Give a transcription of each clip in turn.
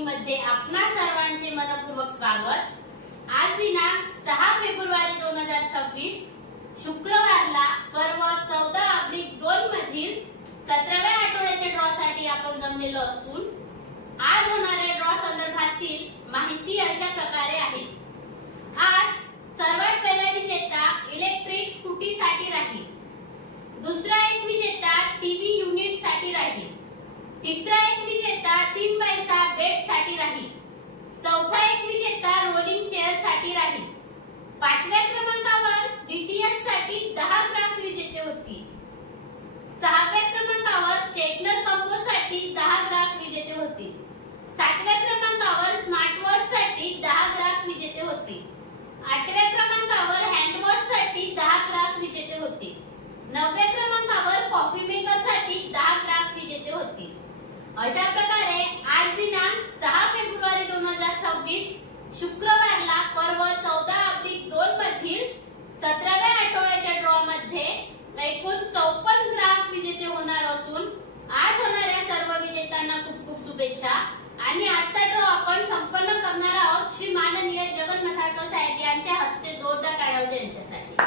Meeting मध्ये आपणा सर्वांचे मनपूर्वक स्वागत। आज दिनांक 6 फेब्रुवारी 2026 शुक्रवारला पर्व 14/2 मधील 17व्या आठवड्याच्या ड्रॉ साठी आपण जमलेलो असून आज होणाऱ्या ड्रॉ संदर्भातील माहिती अशा प्रकारे आहे। आज सर्वात पहिला विजेता इलेक्ट्रिक स्कूटी साठी राहील, दुसरा एक विजेता टीव्ही युनिट साठी राहील, तिसरा एक विजेता 3 पैसा बेट साठी राहील, चौथा एक विजेता रोलिंग चेअर साठी राहील, पाचव्या क्रमांकावर डीटीएच साठी 10 ग्राहक विजेते होतील, सहाव्या क्रमांकावर स्टेटनर कंपो साठी 10 ग्राहक विजेते होतील, सातव्या क्रमांकावर स्मार्ट वॉच साठी 10 ग्राहक विजेते होतील, आठव्या क्रमांकावर हँड वॉच साठी 10 ग्राहक विजेते होतील, नवव्या क्रमांकावर कॉफी मेकर साठी 10 ग्राहक विजेते होतील। अशा प्रकारे आज दिनांक 6 फेब्रुवारी 2026 शुक्रवारला पर्व 14/2 मधील 17व्या आठवड्याच्या ड्रॉ मध्ये एकूण 54 ग्राहक विजेते होणार असून आज होणाऱ्या सर्व विजेत्यांना खूप खूप शुभेच्छा। आणि आजचा ड्रॉ आपण संपन्न करणार आहोत श्री माननीय जगन मसाळकर साहेब यांच्या हस्ते। जोरदार टाळ्या होऊ द्या यांच्यासाठी।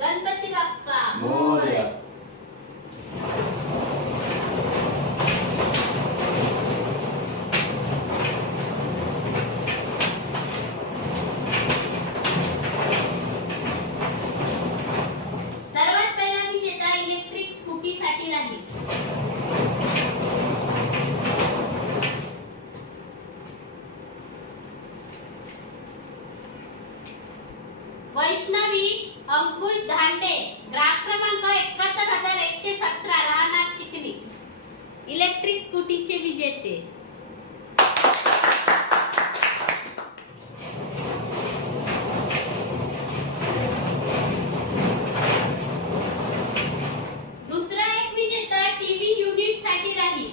गणपती बाप्पा मोरया। सर्वात पहिला विजेता इलेक्ट्रिक स्कूटी साठी राहील, वैष्णवी अंकुश धांडे, ग्राहक क्रमांक 71117, राहणार चिखली, इलेक्ट्रिक स्कूटीचे विजेते। दुसरा एक विजेता टीव्ही युनिट साठी राहील,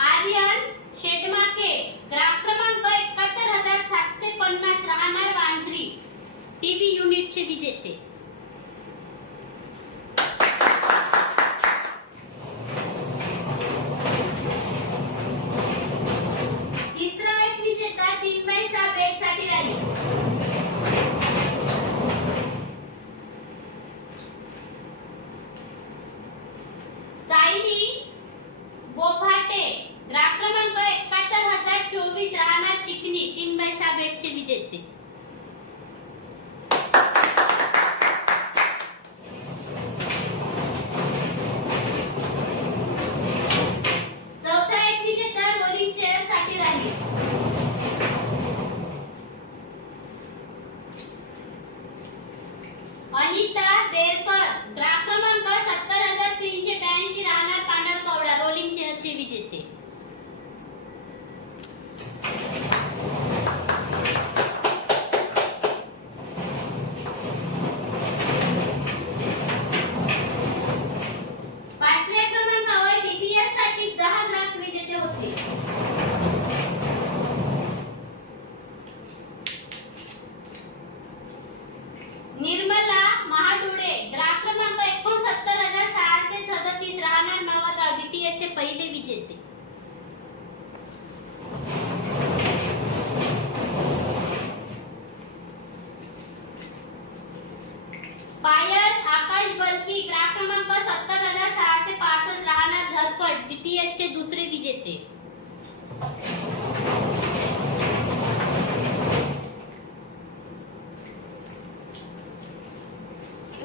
आर्यन शेटमाके, ग्राहक क्रमांक 71750, राहणार वांद्री, टीव्ही युनिटचे विजेते। तिसरा एक विजेता 3 पैसा बेट साठी राहील, सायली बोभाटे, ग्राहक क्रमांक 71024, राहणार चिखली, 3 पैसा बेटचे विजेते। चौथा एक विजेता रोलिंग चेअर साठी राहील, अनिता देरकर, ग्राहक क्रमांक 70382, राहणार पांढरकवडा, रोलिंग चेअरचे विजेते। पाचव्या क्रमांकावर डीटीएच साठी 10 ग्राहक विजेते होते, निर्मला महाडुळे, ग्राहक क्रमांक 69637, राहणार नवागाव, डीटीएच चे पहिले विजेते। पायल आकाश बलकी, ग्राहक क्रमांक 70665, राहणार झरपट, डीटीएच चे दुसरे विजेते।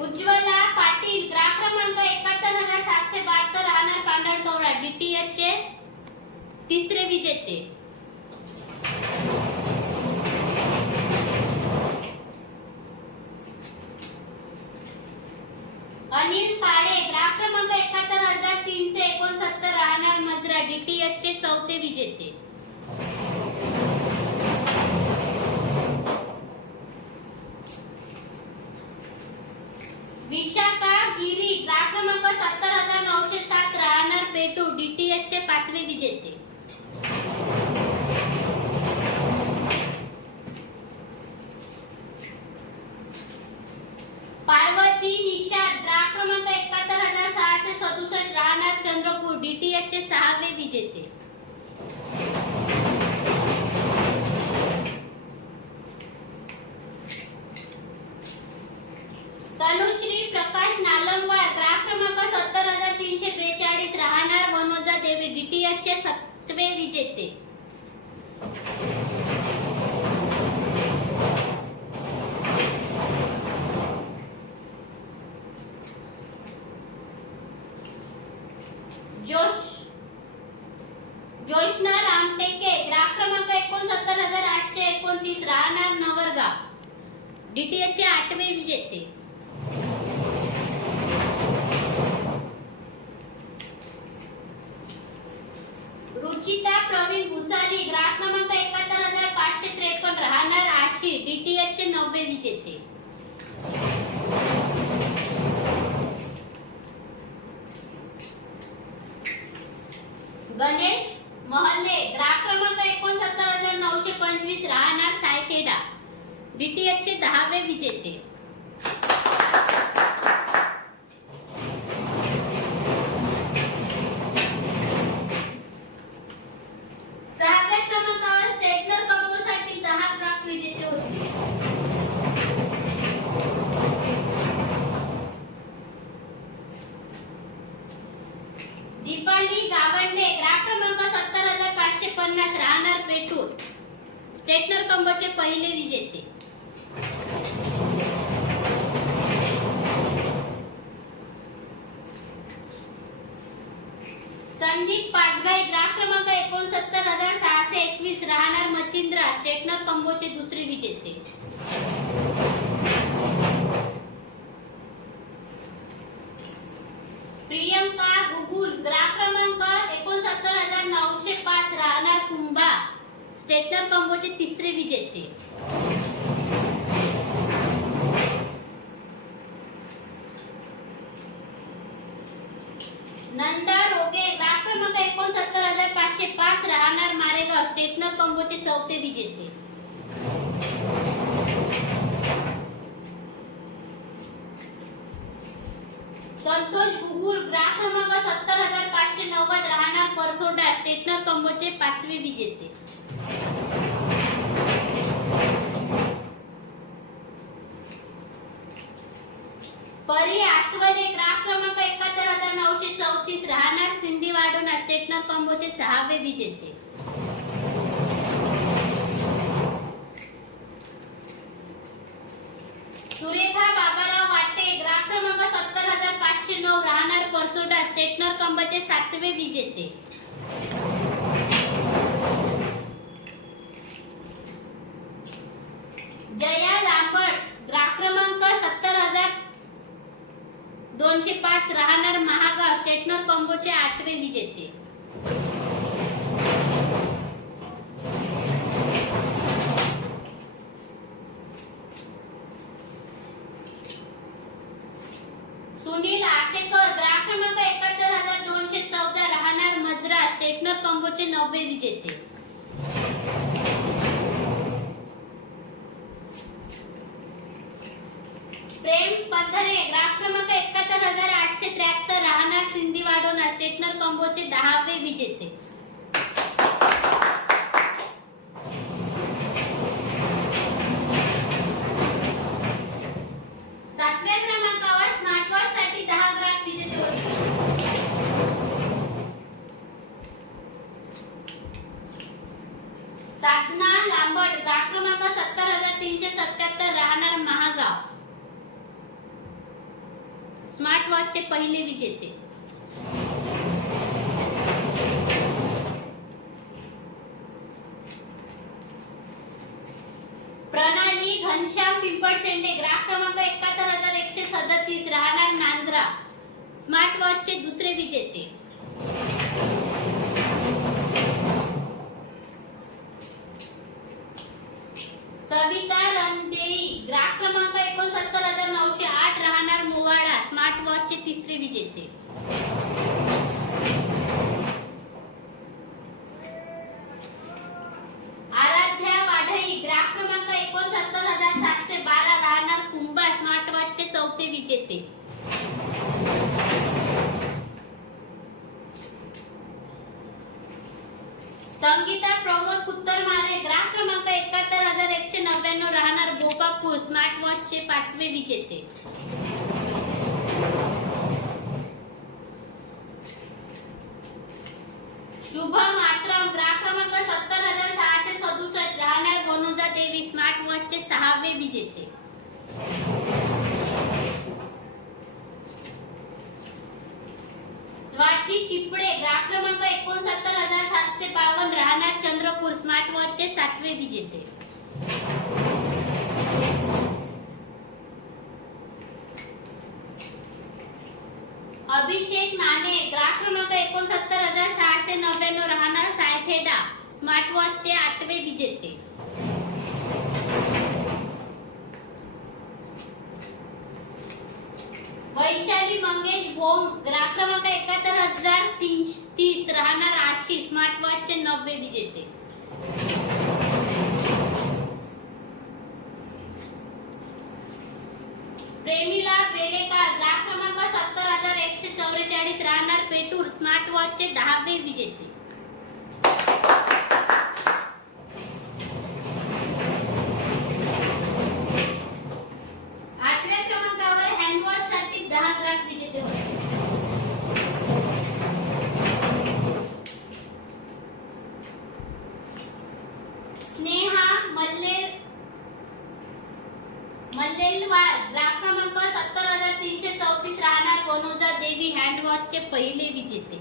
उज्ज्वला पाटील ग्राहक क्रमांक 71772 राहणार पांढरकवडा डीटीएच चे तिसरे विजेते. अनिल काळे ग्राहक क्रमांक 71369 राहणार मजरा डीटीएच चे चौथे विजेते. विशाखा गिरी ग्राहक क्रमांक 70907 राहणार पेटू डीटीएच चे पाचवे विजेते. पार्वती निषाद ग्राहक क्रमांक 71667 राहणार चंद्रपूर डीटीएच चे सहावे विजेते. तनुश्री प्रकाश नालंवार ग्राहक क्रमांक 70342 राहणार वनोजा देवी डीटीएच चे सातवे विजेते. जोशना रामटेके ग्राहक क्रमांक 69829 राहणार नवरगाव डीटीएच चे आठवे विजेते. रुचिता प्रवीण भुसारी ग्राहक क्रमांक 71553 राहणार आशी डीटीएच चे नववे विजेते. गणेश महल्ले ग्राहक क्रमांक 69925 राहणार सायखेडा डीटीएच चे 10वे विजेते. सहाव्या क्रमांकावर स्टेटनर कंपोसाठी 10 ग्राहक विजेते होते. दीपाली गावंडे ग्राहक क्रमांक 70550 राहणार पेठूर स्टेटनर कंबोचे पहिले विजेते. संदीप पाचभाई ग्राहक क्रमांक 69621 राहणार मचिंद्रा स्टेटनर कंबोचे दुसरे विजेते. प्रियंका गुगुल ग्राहक क्रमांक 69905 राहणार कुंभा स्टेटनर कंबोचे तिसरे विजेते. नंदा रोगे ग्राहक क्रमांक 69505 राहणार मारेगाव स्टेटनर कंबोचे चौथे विजेते. संतोष गुगुल ग्राहक क्रमांक 70590 राहणार परसोडा स्टेटनर कंबोचे पाचवे विजेते. परी आसवले ग्राहक क्रमांक 71934 राहणार सिंधीवाडोना स्टेटनर कंबोचे सहावे विजेते. सुरेखा बाबाराव वाटे ग्राहक क्रमांक 70509 राहणार परसोडा स्टेटनर कंबोचे सातवे विजेते. जया लांबट ग्राहक क्रमांक 70205 राहणार महागाव स्टेटनर कंबोचे आठवे विजेते. सुनील आसेकर ग्राहक क्रमांक 71214 राहणार मजरा स्टेटनर कंबोचे नववे विजेते. प्रेम पंधरे ग्राहक क्रमांक 71873 राहणार सिंधीवाडोना स्टेटनर कंबोचे 10वे विजेते. सातव्या क्रमांकावर स्मार्ट वॉच साठी 10 ग्राहक विजेते होते. साधना लांबट ग्राहक क्रमांक 70377 राहणार महागाव स्मार्ट वॉचचे पहिले विजेते. प्रणाली घनश्याम पिंपळशेंडे, ग्राहक क्रमांक 71,137, राहणार नांद्रा, स्मार्ट वॉचचे दुसरे विजेते. सविता रणदेई, ग्राहक क्रमांक 69,908, राहणार मोवाडा, स्मार्ट वॉचचे तिसरे विजेते. आराध्या वाढई, ग्राहक क्रमांक 69,712, राहणार कुंभा, स्मार्ट वॉचचे चौथे विजेते. संगीता प्रमोद कुत्तरमारे, ग्राहक क्रमांक 71,199, राहणार बोपापूर, स्मार्ट वॉचचे पाचवे विजेते. शुभम आत्रम, ग्राहक क्रमांक 70,667, राहणार वनुजा देवी, स्मार्ट वॉचचे सहावे विजेते. स्वाती चिपळे, ग्राहक क्रमांक 69,752, राहणार चंद्रपूर, स्मार्ट वॉचचे सातवे विजेते. अभिषेक नाणे, ग्राहक क्रमांक 69,699, राहणार सायखेडा, स्मार्ट वॉचचे आठवे विजेते. वैशाली मंगेश भोम, ग्राहक क्रमांक 71,330, राहणार आशी, स्मार्ट वॉचचे नववे विजेते. प्रेमिला बेलेकर, ग्राहक क्रमांक 70,144, राहणार पेटूर, स्मार्ट वॉचचे दहावे विजेते. आठव्या क्रमांकावर हँडवॉच साठी 10 ग्राहक विजेते होते. स्नेहा मल्लेलवार, ग्राहक क्रमांक 70,334, राहणार वनोजा देवी, हँडवॉचचे पहिले विजेते.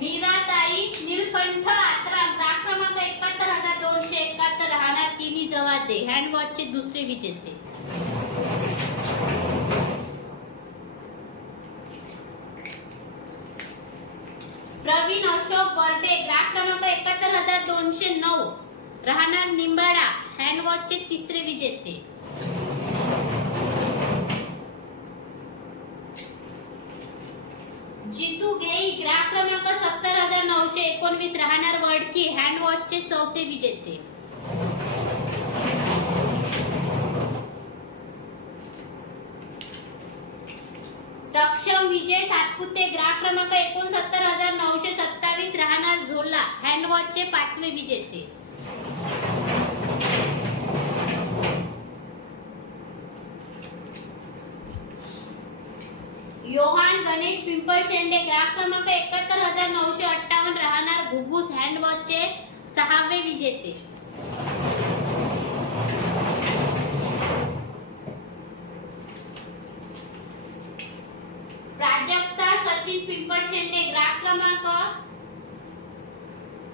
मीराताई नीलकंठ आत्राम, ग्राहक क्रमांक 71,271, राहणार किनी जवादे, हँडवॉचचे दुसरे विजेते. प्रवीण अशोक बर्डे, ग्राहक क्रमांक 71,209, राहणार निंबाडा, हँडवॉचचे तिसरे विजेते. जितू गेई, ग्राहक क्रमांक 70,919, राहणार वडकी, हँडवॉचचे चौथे विजेते. सक्षम विजय सातपुते, ग्राहक क्रमांक 69,927, राहणार झोला, हँडवॉचचे पाचवे विजेते. योहान गणेश पिंपळशेंडे, ग्राहक क्रमांक 71,958, राहणार घुगुस, हँडवॉचचे सहावे विजेते. प्राजक्ता सचिन पिंपळशेंडे, ग्राहक क्रमांक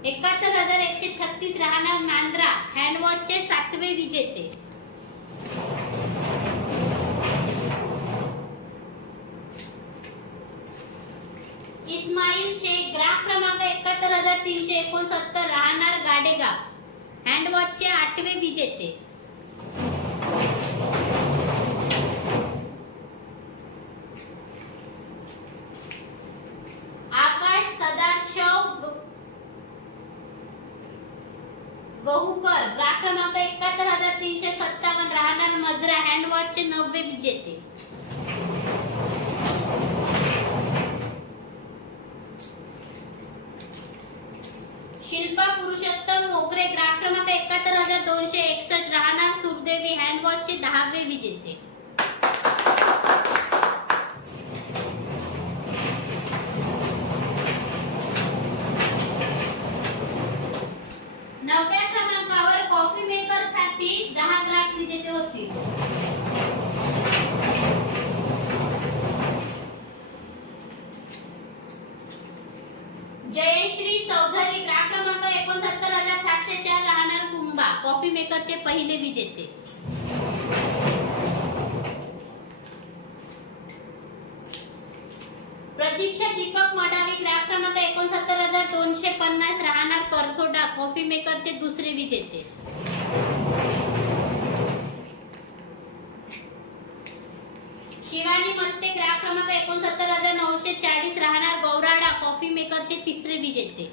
71,136, राहणार नांद्रा, हँडवॉचचे सातवे विजेते. इस्माईल शेख, ग्राहक क्रमांक 71,369, राहणार गाडेगाव, हँडवॉचचे आठवे विजेते. आकाश सदाशिव गहुकर, ग्राहक क्रमांक 71,357, राहणार मजरा, हँडवॉचचे नववे विजेते. शिल्पा पुरुषोत्तम मोगरे, ग्राहक क्रमांक 71,261, राहणार सुरदेवी, हँडवॉचचे दहावे विजेते. नवव्या क्रमांकावर कॉफी मेकर साठी मेकरचे पहिले विजेते. प्रतीक्षा दीपक मडावी ग्राहक क्रमांक 69250 राहणार परसोडा कॉफी मेकरचे दुसरे विजेते. शिवानी मत्ते ग्राहक क्रमांक 69940 राहणार गौराडा कॉफी मेकरचे तिसरे विजेते.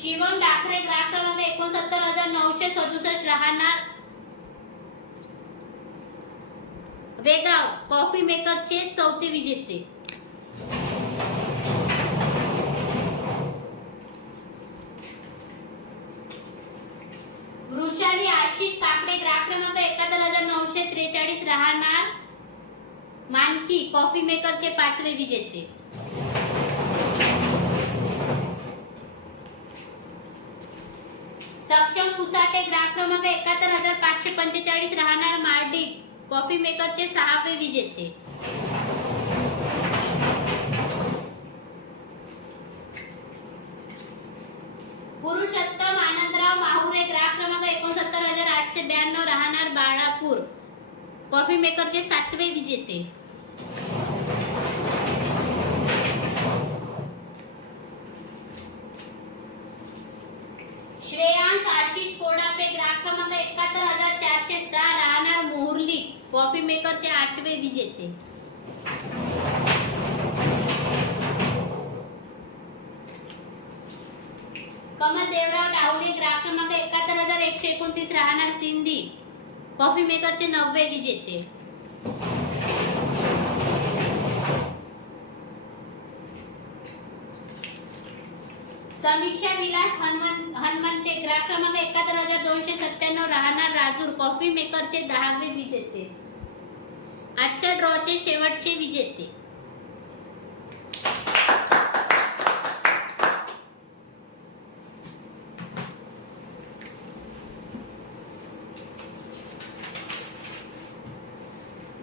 शिवम डाकरे ग्राहक क्रमांक 69967 राहणार वेगाव कॉफी मेकरचे चौथे विजेते. वृषाली आशिष काकडे ग्राहक क्रमांक 71943 राहणार मानकी कॉफी मेकरचे पाचवे विजेते. सक्षम कुसाटे ग्राहक क्रमांक 71545 राहणार मार्डी कॉफी मेकरचे सहावे विजेते. पुरुषोत्तम आनंदराव माहुरे ग्राहक क्रमांक 69892 राहणार बाळापूर कॉफी मेकरचे सातवे विजेते. श्रेयांश आशिष कोडापे ग्राहक क्रमांक 71406 राहणार मोहर्ली कॉफी मेकरचे आठवे विजेते. कमल देवराव डावले ग्राहक क्रमांक 71129 राहणार सिंधी कॉफी मेकरचे नववे विजेते. समीक्षा विलास हनुमंते ग्राहक क्रमांक 71297 राहणार राजूर कॉफी मेकरचे 10वे विजेते. आजच्या ड्रॉचे शेवटचे विजेते.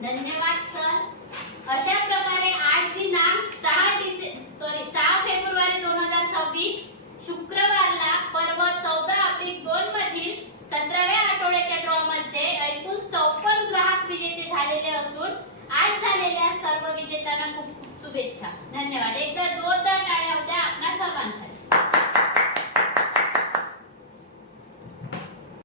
धन्यवाद सर. अशा प्रकारे आज दिनांक 6 फेब्रुवारी 2026 शुक्रवारला पर्व 14/2 मधील 17व्या आठवड्याच्या ड्रॉ मध्ये एकूण 54 ग्राहक विजेते झालेले असून आज झालेल्या सर्व विजेत्यांना खूप खूप शुभेच्छा. धन्यवाद. एकदा जोरदार